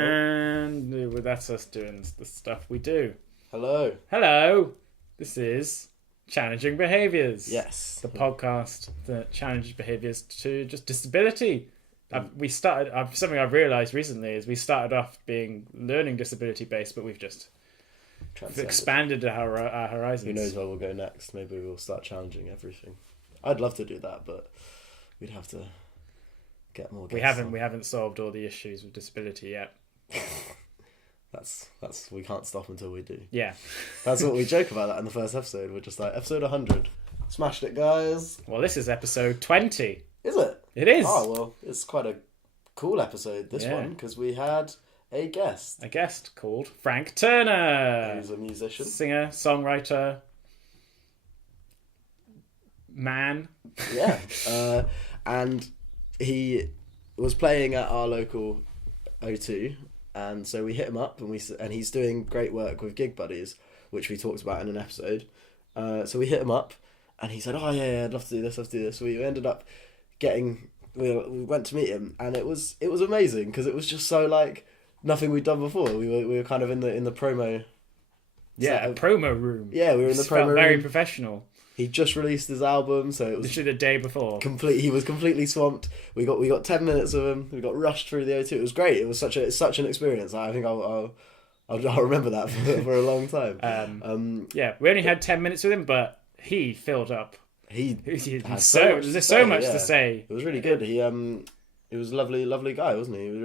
And that's us doing the stuff we do. Hello. Hello. This is Challenging Behaviours. Yes. The podcast that challenges behaviours to just disability. Something I've realised recently is we started off being learning disability based, but we've just expanded our horizons. Who knows where we'll go next? Maybe we'll start challenging everything. I'd love to do that, but we'd have to get more guests. We haven't solved all the issues with disability yet. That's we can't stop until we do. Yeah. That's what we joke about that in the first episode. We're just like, episode 100. Smashed it, guys. Well, this is episode 20. Is it? It is. Oh, well, it's quite a cool episode, this one, because we had a guest. A guest called Frank Turner. Who's a musician. Singer, songwriter, man. Yeah. And he was playing at our local O2, and so we hit him up, and he's doing great work with Gig Buddies, which we talked about in an episode. So we hit him up, and he said, "Oh yeah, I'd love to do this. So we ended up we went to meet him, and it was amazing because it was just so like nothing we'd done before. We were kind of in the promo. Yeah, a promo room. Yeah, we were in the promo room. Very professional. He just released his album, so it was literally the day before. He was completely swamped. We got 10 minutes of him. We got rushed through the O2. It was great. It was such an experience. I think I'll remember that for a long time. Yeah, we only had 10 minutes with him, but he filled up. There's so much to say. It was really good. He was a lovely guy, wasn't he? He was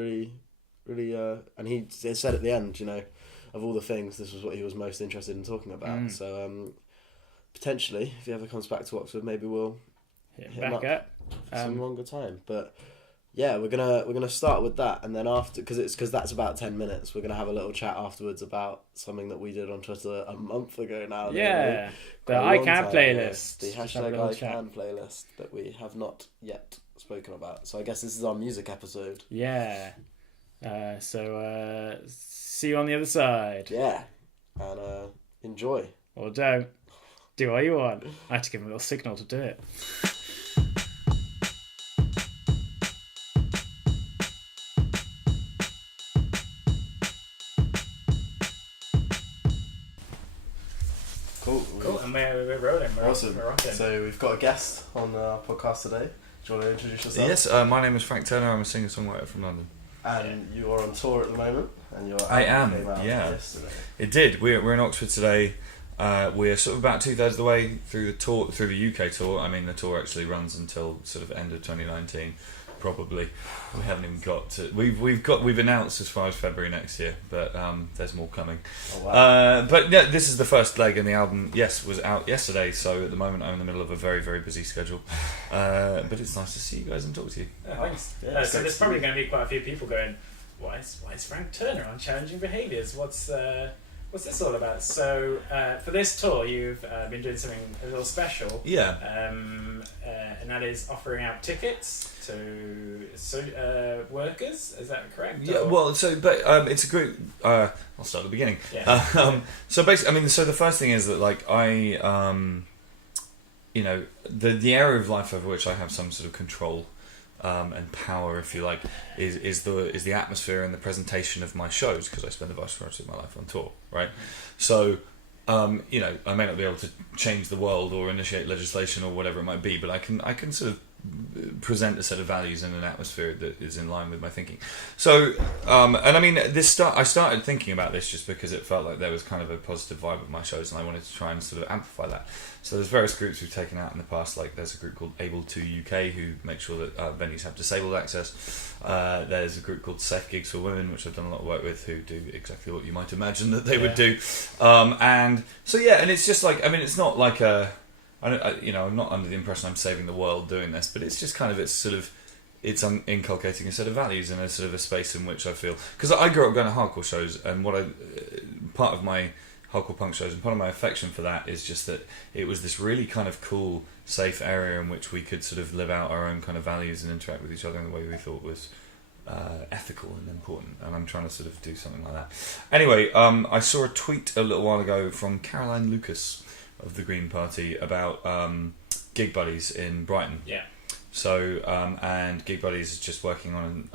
really and he said at the end, of all the things, this was what he was most interested in talking about. So potentially, if he ever comes back to Oxford, maybe we'll hit him up some longer time. But yeah, we're gonna start with that, and then after, because that's about 10 minutes, we're gonna have a little chat afterwards about something that we did on Twitter a month ago now. Yeah, the I Can playlist. The hashtag I Can playlist that we have not yet spoken about. So I guess this is our music episode. Yeah. So see you on the other side. Yeah, and enjoy. Or don't. Do what you want. I had to give him a little signal to do it. Cool. And we're rolling. Awesome. We're rocking. So we've got a guest on our podcast today. Do you want to introduce yourself? Yes, my name is Frank Turner. I'm a singer-songwriter from London. And you are on tour at the moment, and your I album am, came out yeah. yesterday. It did. We're in Oxford today. We're sort of about 2/3 of the way through the UK tour. I mean, the tour actually runs until sort of end of 2019, probably. We haven't even got to. We've announced as far as February next year, but there's more coming. Oh, wow. But yeah, this is the first leg, and the album, was out yesterday. So at the moment, I'm in the middle of a very, very busy schedule. But it's nice to see you guys and talk to you. Thanks. Yeah, so there's probably going to be quite a few people going, why is Frank Turner on Challenging Behaviours? What's this all about? So for this tour, you've been doing something a little special. Yeah. And that is offering out tickets to workers. Is that correct? Yeah. Or? Well, it's a group. I'll start at the beginning. Yeah. So basically, so the first thing is that like I, the area of life over which I have some sort of control. And power, if you like, is the atmosphere and the presentation of my shows, because I spend the vast majority of my life on tour, right? So, I may not be able to change the world or initiate legislation or whatever it might be, but I can sort of present a set of values and an atmosphere that is in line with my thinking. So, and I mean, I started thinking about this just because it felt like there was kind of a positive vibe with my shows, and I wanted to try and sort of amplify that. So there's various groups we've taken out in the past, like there's a group called Able to UK who make sure that venues have disabled access. There's a group called Safe Gigs for Women, which I've done a lot of work with, who do exactly what you might imagine that they would do. And so and it's just like, I mean, it's not like I'm not under the impression I'm saving the world doing this, but it's just kind of, it's inculcating a set of values in a sort of a space in which I feel, because I grew up going to hardcore shows, and part of my hardcore punk shows and part of my affection for that is just that it was this really kind of cool, safe area in which we could sort of live out our own kind of values and interact with each other in the way we thought was ethical and important, and I'm trying to sort of do something like that. Anyway, I saw a tweet a little while ago from Caroline Lucas of the Green Party about Gig Buddies in Brighton. Yeah. So, and Gig Buddies is just working on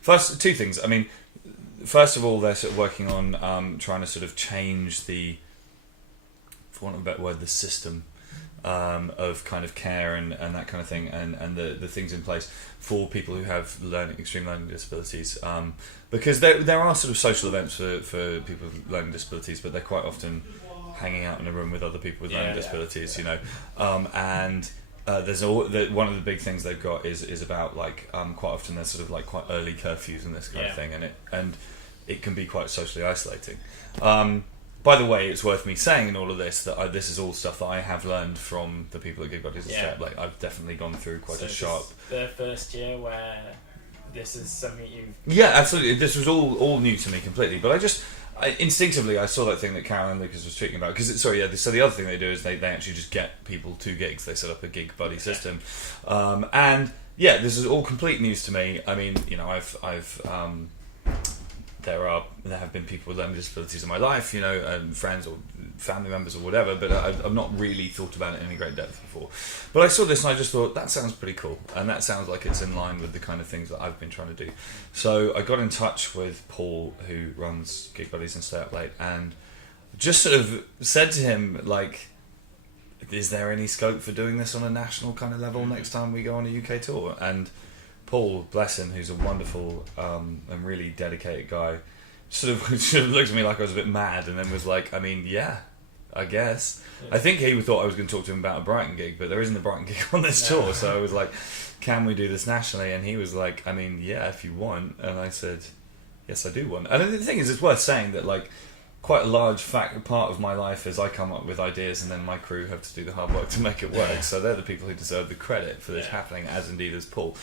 first two things. I mean, first of all, they're sort of working on trying to sort of change the, for want of a better word, the system of kind of care and that kind of thing, and the things in place for people who have extreme learning disabilities. Because there are sort of social events for people with learning disabilities, but they're quite often hanging out in a room with other people with learning disabilities, you know. And there's one of the big things they've got is about like quite often there's sort of like quite early curfews and this kind of thing, and it can be quite socially isolating. By the way, it's worth me saying in all of this that this is all stuff that I have learned from the people at Gig Buddies and Step. Like I've definitely gone through quite a sharp. The first year where this is something you've. Yeah, absolutely. This was all new to me completely. But instinctively I saw that thing that Carol and Lucas was speaking about. So the other thing they do is they actually just get people to gigs. They set up a Gig Buddy system, and yeah, this is all complete news to me. I mean, you know, I've there have been people with learning disabilities in my life, you know, and friends or family members or whatever, but I've not really thought about it in any great depth before. But I saw this and I just thought, that sounds pretty cool, and that sounds like it's in line with the kind of things that I've been trying to do. So I got in touch with Paul, who runs Gig Buddies and Stay Up Late, and just sort of said to him, like, is there any scope for doing this on a national kind of level next time we go on a UK tour? And Paul, bless him, who's a wonderful and really dedicated guy, sort of looked at me like I was a bit mad, and then was like, I mean, yeah, I guess. Yeah. I think he thought I was going to talk to him about a Brighton gig, but there isn't a Brighton gig on this tour, so I was like, can we do this nationally? And he was like, I mean, yeah, if you want. And I said, yes, I do want. And the thing is, it's worth saying that, like, quite a large part of my life is I come up with ideas and then my crew have to do the hard work to make it work. So they're the people who deserve the credit for this happening, as indeed as Paul.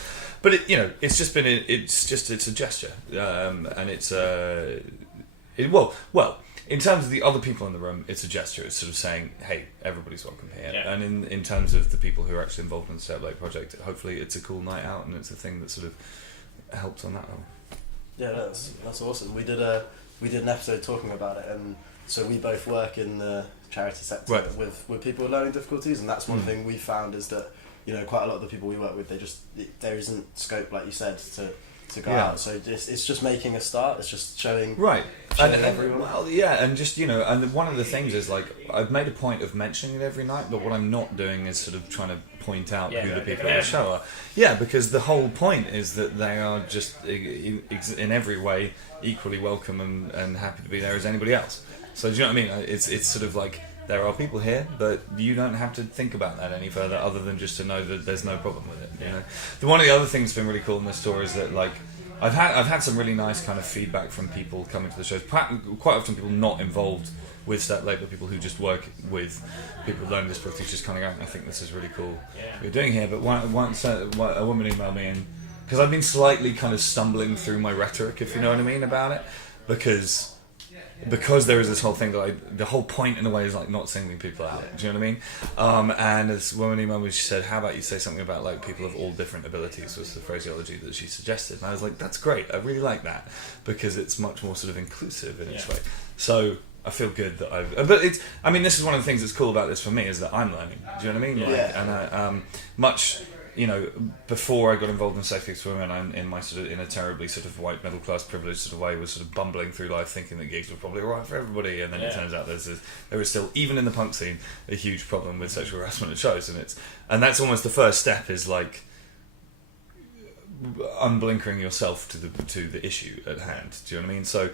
But it's just been it's a gesture, and it's well in terms of the other people in the room, it's a gesture. It's sort of saying, hey, everybody's welcome here. Yeah. And in terms of the people who are actually involved in the Stay Up Late project, hopefully it's a cool night out and it's a thing that sort of helps on that level. Yeah, that's awesome. We did an episode talking about it, and so we both work in the charity sector with people with learning difficulties, and that's one thing we found is that, you know, quite a lot of the people we work with, there isn't scope, like you said, to go out. So it's just making a start. It's just showing and everyone. Well, yeah, and just, you know, and one of the things is, like, I've made a point of mentioning it every night, but what I'm not doing is sort of trying to point out who the people on the show are. Yeah, because the whole point is that they are just in every way equally welcome and happy to be there as anybody else. So do you know what I mean? It's sort of like, there are people here, but you don't have to think about that any further, other than just to know that there's no problem with it. You know, one of the other things that's been really cool in this tour is that, like, I've had some really nice kind of feedback from people coming to the shows. Quite often people not involved with Step Late, but people who just work with people with learning disabilities, just kind of going, I think this is really cool what you're doing here. But once a woman emailed me, and because I've been slightly kind of stumbling through my rhetoric, if you know what I mean, about it, because there is this whole thing that the whole point in a way is like not singling people out. Do you know what I mean? And this woman emailed me, she said, how about you say something about, like, people of all different abilities, was the phraseology that she suggested. And I was like, that's great, I really like that, because it's much more sort of inclusive in its way. So I feel good that this is one of the things that's cool about this for me, is that I'm learning. Do you know what I mean? And much, you know, before I got involved in Safe Gigs for Women, I'm in a terribly sort of white middle class privileged sort of way, was sort of bumbling through life thinking that gigs were probably alright for everybody, and then it turns out there is still, even in the punk scene, a huge problem with sexual harassment at shows, and that's almost the first step, is like unblinkering yourself to the issue at hand. Do you know what I mean? So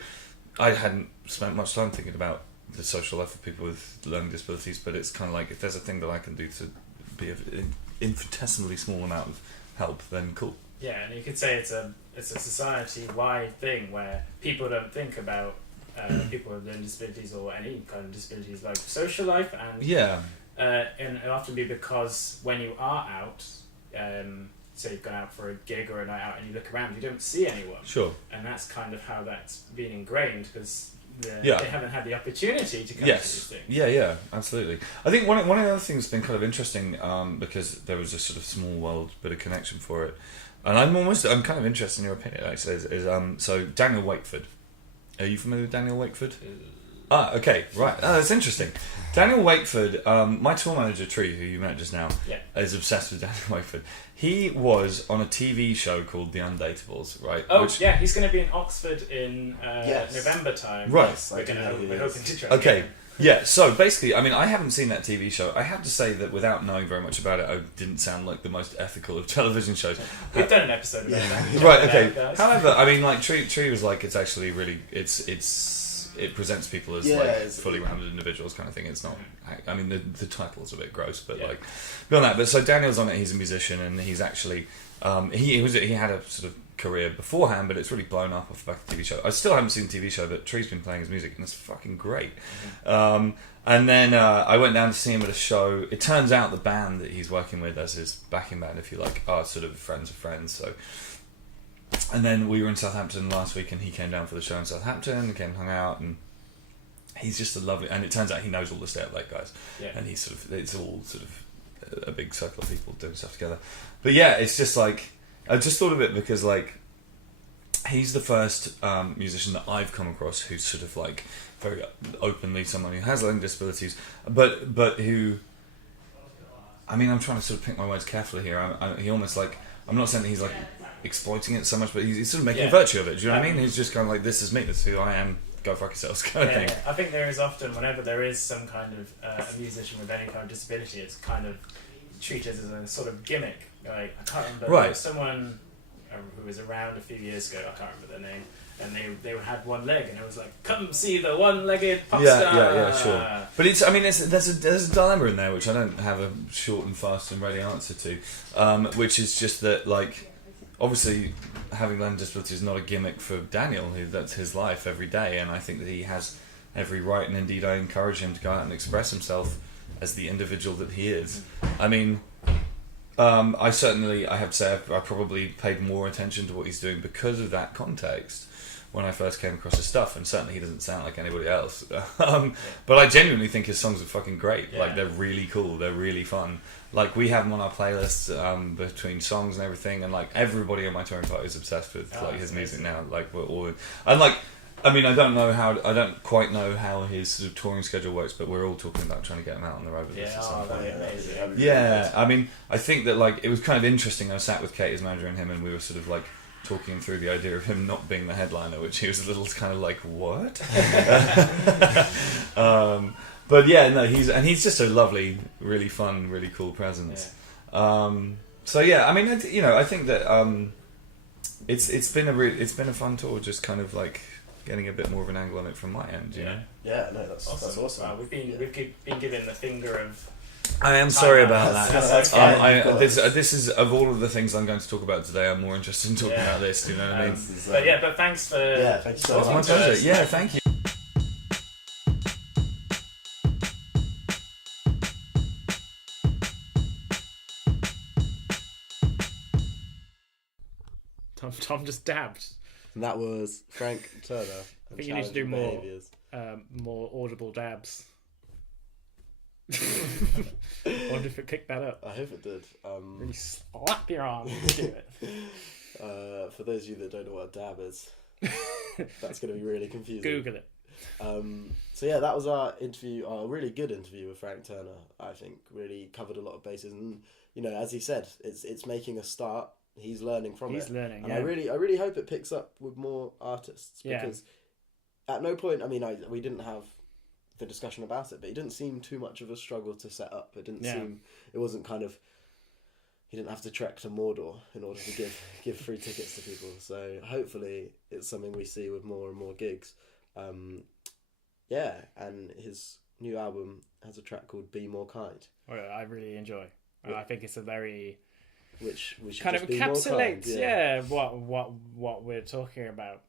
I hadn't spent much time thinking about the social life of people with learning disabilities, but it's kind of like, if there's a thing that I can do to be of infinitesimally small amount of help, then cool. Yeah, and you could say it's a society-wide thing where people don't think about people with learning disabilities or any kind of disabilities, like social life, and it'll often be because when you are out, say you've gone out for a gig or a night out and you look around, you don't see anyone. Sure. And that's kind of how that's been ingrained, because they haven't had the opportunity to come to these things. Yeah, absolutely. I think one of the other things that's been kind of interesting, because there was a sort of small world bit of connection for it, and I'm kind of interested in your opinion, actually, is so Daniel Wakeford. Are you familiar with Daniel Wakeford? Okay, right. Oh, that's interesting. Daniel Wakeford, my tour manager Tree, who you met just now, is obsessed with Daniel Wakeford. He was on a TV show called The Undateables, right? Oh, yeah, he's going to be in Oxford in November time. Right. Yes, we're hoping to try. Okay. Yeah, so basically, I mean, I haven't seen that TV show. I have to say that without knowing very much about it, I didn't sound like the most ethical of television shows. We've done an episode about that. Right, okay. However, I mean, like, Tree was like, it's actually really, it presents people as like fully rounded individuals kind of thing. It's not, I mean, the title's a bit gross, but like, beyond that. But so Daniel's on it, he's a musician, and he's actually, he had a sort of career beforehand, but it's really blown up off the back of the TV show. I still haven't seen the TV show, but Tree's been playing his music, and it's fucking great. And then I went down to see him at a show. It turns out the band that he's working with as his backing band, if you like, are sort of friends of friends. So, and then we were in Southampton last week, and he came down for the show in Southampton, came and hung out, and he's just a lovely. And it turns out he knows all the Stay Up Late guys, and he's sort of, it's all sort of a big circle of people doing stuff together. But yeah, it's just like, I just thought of it because, like, he's the first musician that I've come across who's sort of like very openly someone who has learning disabilities, but who, I mean, I'm trying to sort of pick my words carefully here. He almost like, I'm not saying that he's like exploiting it so much, but he's sort of making a virtue of it. Do you know what I mean? He's just kind of like, this is me, this is who I am. Go fuck yourselves, kind of thing. I think there is often, whenever there is some kind of a musician with any kind of disability, it's kind of treated as a sort of gimmick. Like, I can't remember. There was someone who was around a few years ago, I can't remember their name, and they had one leg, and it was like, come see the one-legged pop star. Yeah, sure. But it's, I mean, there's a dilemma in there which I don't have a short and fast and ready answer to, which is just that, like, obviously having learning disability is not a gimmick for Daniel, that's his life every day, and I think that he has every right, and indeed I encourage him to go out and express himself as the individual that he is. I mean, I have to say I probably paid more attention to what he's doing because of that context when I first came across his stuff, and certainly he doesn't sound like anybody else. But I genuinely think his songs are fucking great. Yeah. Like, they're really cool, they're really fun. Like, we have them on our playlists between songs and everything, and like everybody on my touring party is obsessed with like his music now. Like, we're all in, and like, I mean, I don't quite know how his sort of touring schedule works, but we're all talking about trying to get him out on the road with us at some point. Amazing. Yeah, I mean, I think that, like, it was kind of interesting. I sat with Kate, his manager, and him, and we were sort of like talking through the idea of him not being the headliner, which he was a little kind of like, what? But yeah, no, he's just a lovely, really fun, really cool presence. So yeah, I mean, I think that it's been a fun tour, just kind of like getting a bit more of an angle on it from my end, you know. Yeah, no, that's awesome. Wow, we've been given the finger of. I am sorry about that. This is, of all of the things I'm going to talk about today, I'm more interested in talking about this. Do you know what I mean? But thanks for. Yeah, thank you so much. My pleasure. Yeah, thank you. Tom just dabbed. And that was Frank Turner. I think you need to do more audible dabs. I wonder if it picked that up. I hope it did. Really slap your arm and do it. For those of you that don't know what a dab is, that's going to be really confusing. Google it. So yeah, that was our interview, our really good interview with Frank Turner. I think really covered a lot of bases, and as he said, it's making a start. He's learning from it. He's learning, and I really hope it picks up with more artists, because at no point, I mean, we didn't have the discussion about it, but it didn't seem too much of a struggle to set up. It didn't seem, it wasn't kind of, he didn't have to trek to Mordor in order to give free tickets to people. So hopefully it's something we see with more and more gigs. And his new album has a track called Be More Kind. Well, I really enjoy. I think it's a very... Which we should kind just of be encapsulates, more kind, what we're talking about.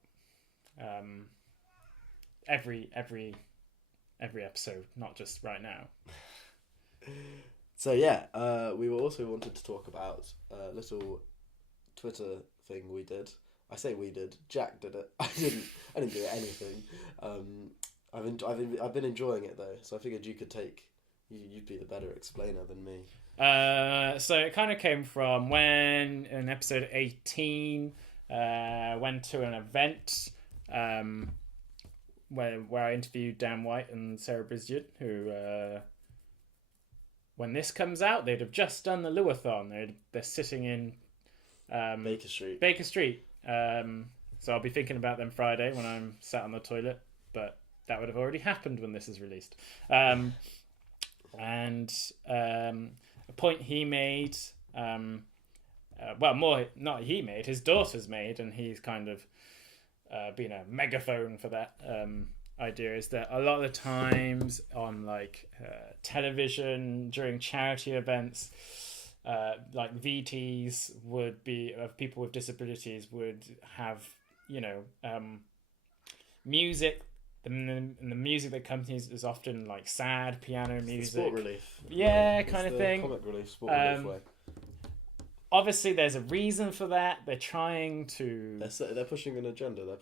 Every episode, not just right now. So we also wanted to talk about a little Twitter thing we did. I say we did. Jack did it. I didn't do anything. I've been enjoying it though, so I figured you'd be the better explainer than me. So it kind of came from when in episode 18 went to an event where I interviewed Dan White and Sarah Brisgid, who when this comes out, they'd have just done the Luathon. They're sitting in Baker Street. So I'll be thinking about them Friday when I'm sat on the toilet, but that would have already happened when this is released. And a point he made, not he made, his daughter's made, and he's kind of been a megaphone for that idea, is that a lot of the times on like television during charity events, like VTs would be of people with disabilities would have music, and the music that accompanies is often like sad piano music, sport relief, kind of thing, comic relief, sport relief way. Obviously, there's a reason for that. They're trying to. They're pushing an agenda. They're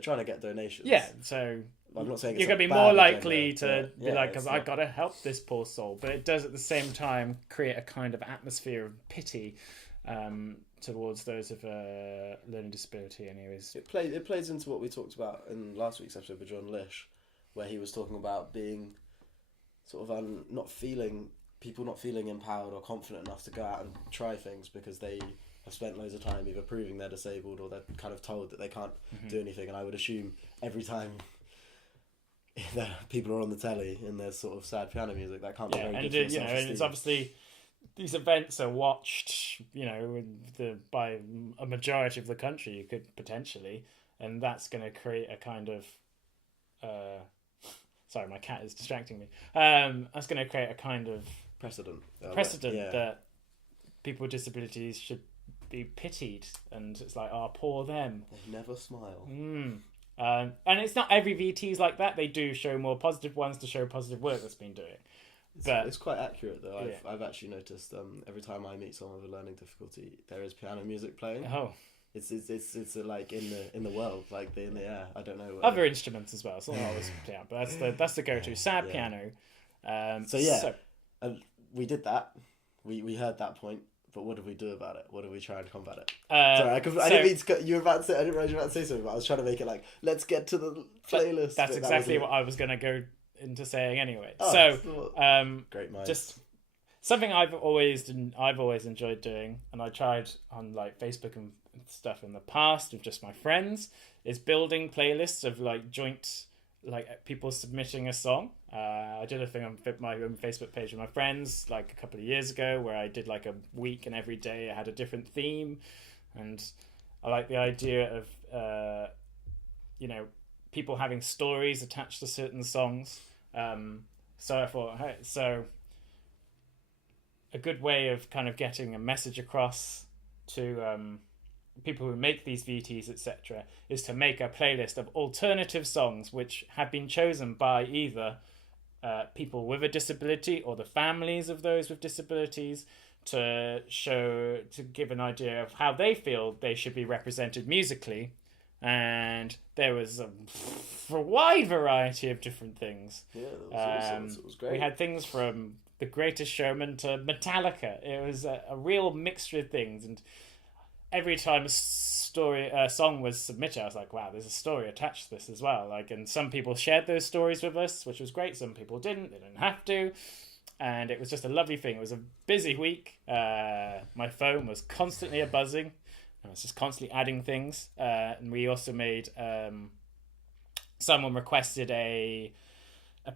trying to get donations. Yeah, so I'm not saying you're going to be more likely to be like, because I got to help this poor soul. But it does at the same time create a kind of atmosphere of pity towards those of learning disability. Anyways, it plays into what we talked about in last week's episode with John Lish, where he was talking about being sort of people not feeling empowered or confident enough to go out and try things because they have spent loads of time either proving they're disabled or they're kind of told that they can't do anything. And I would assume every time that people are on the telly and there's sort of sad piano music, that can't be very good for and it's obviously these events are watched, by a majority of the country, you could potentially, and that's going to create a kind of sorry, my cat is distracting me. That's going to create a kind of precedent that people with disabilities should be pitied, and it's like, oh, poor them. They never smile. And it's not every VT's like that. They do show more positive ones to show positive work that's been doing. But it's quite accurate though. I've actually noticed every time I meet someone with a learning difficulty, there is piano music playing. Oh. It's like in the world, like in the air. I don't know. Other instruments as well. It's not always piano, but that's the go-to. Sad piano. We did that. We heard that point, but what did we do about it? What did we try and combat it? Sorry, I didn't mean to. You were about to say. I didn't realize you were about to say something, but I was trying to make it like, let's get to the playlist. That's exactly what I was going to go into saying anyway. Great minds. Just something I've always enjoyed doing, and I tried on like Facebook and stuff in the past with just my friends, is building playlists of like joint, like people submitting a song. I did a thing on my own Facebook page with my friends like a couple of years ago where I did like a week, and every day I had a different theme, and I like the idea of people having stories attached to certain songs. So I thought, a good way of kind of getting a message across to people who make these VTs, etc., is to make a playlist of alternative songs which have been chosen by either people with a disability or the families of those with disabilities to give an idea of how they feel they should be represented musically. And there was a wide variety of different things. Yeah, that was awesome. It was great. We had things from The Greatest Showman to Metallica. It was a real mixture of things, and every time a song was submitted, I was like, wow, there's a story attached to this as well. Like, and some people shared those stories with us, which was great. Some people didn't. They didn't have to. And it was just a lovely thing. It was a busy week. My phone was constantly a-buzzing. I was just constantly adding things. And we also made... someone requested a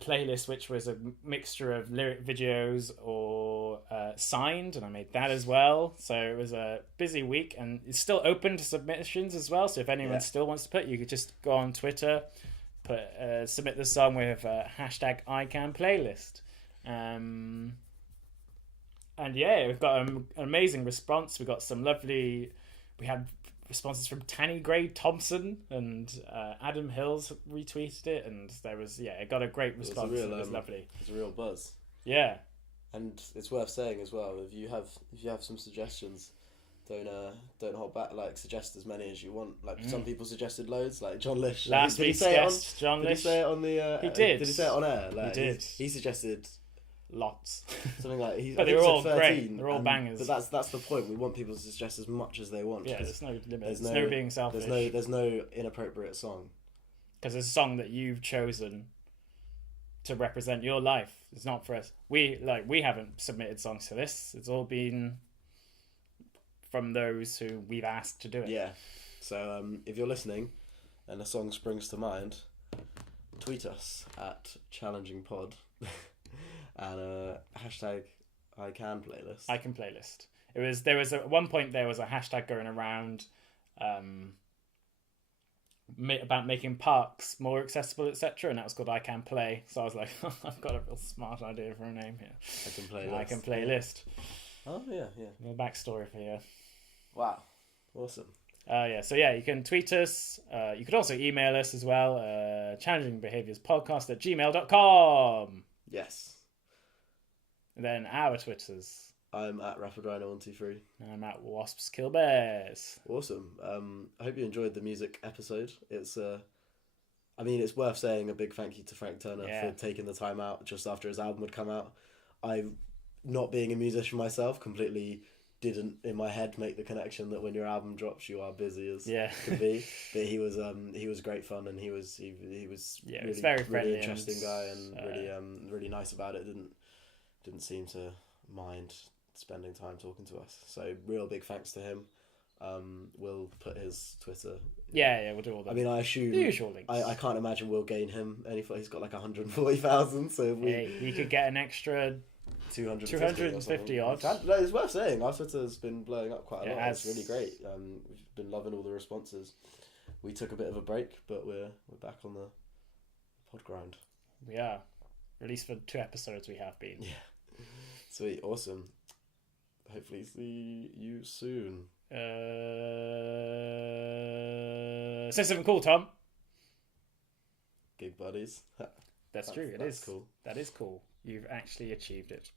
playlist which was a mixture of lyric videos or signed, and I made that as well. So it was a busy week, and it's still open to submissions as well. So if anyone still wants to put, you could just go on Twitter, submit the song with hashtag #ICANPlaylist. And yeah, we've got an amazing response. We got some lovely... We had responses from Tanny Gray Thompson, and Adam Hills retweeted it, and there was it got a great response. It was lovely. It was a real buzz. Yeah, and it's worth saying as well, if you have some suggestions, don't hold back. Like, suggest as many as you want. Like some people suggested loads. Like John Lish. Last week's guest, John Lish. Did he say it on the? He did. Did he say it on air? Like, he did. He suggested lots. Something like but they were all 13, great. They're all bangers. But that's the point. We want people to suggest as much as they want. Yeah, there's no limit. There's no being selfish. There's no inappropriate song. because it's a song that you've chosen to represent your life. It's not for us. We haven't submitted songs to this. It's all been from those who we've asked to do it. Yeah. So if you're listening and a song springs to mind, tweet us at challengingpod and hashtag I can playlist. I can playlist. There was at one point there was a hashtag going around about making parks more accessible, etc., and that was called I Can Play. So I was like, I've got a real smart idea for a name here. I can play. I can playlist. Oh yeah. A little backstory for you. Wow, awesome. So you can tweet us. You could also email us as well. challengingbehaviorspodcast@gmail.com. Yes. And then our Twitters. I'm at RapidRhino123. And I'm at Wasps Kill Bears. Awesome. I hope you enjoyed the music episode. It's it's worth saying a big thank you to Frank Turner for taking the time out just after his album had come out. I, not being a musician myself, completely didn't in my head make the connection that when your album drops you are busy as can be. But he was great fun, and he was really, very friendly, really interesting guy, and really nice about it. Didn't seem to mind spending time talking to us. So real big thanks to him. We'll put his Twitter. We'll do all that. I mean, I assume the usual links. I can't imagine we'll gain him any. He's got like 140,000, so he could get an extra 250 odd. No, it's worth saying. Our Twitter's been blowing up quite a lot. It's really great. We've been loving all the responses. We took a bit of a break, but we're back on the pod grind. We are. At least for 2 episodes we have been. Yeah. Sweet, awesome. Hopefully see you soon. Say something cool, Tom. Gig buddies. That's true. It is cool. That is cool. You've actually achieved it.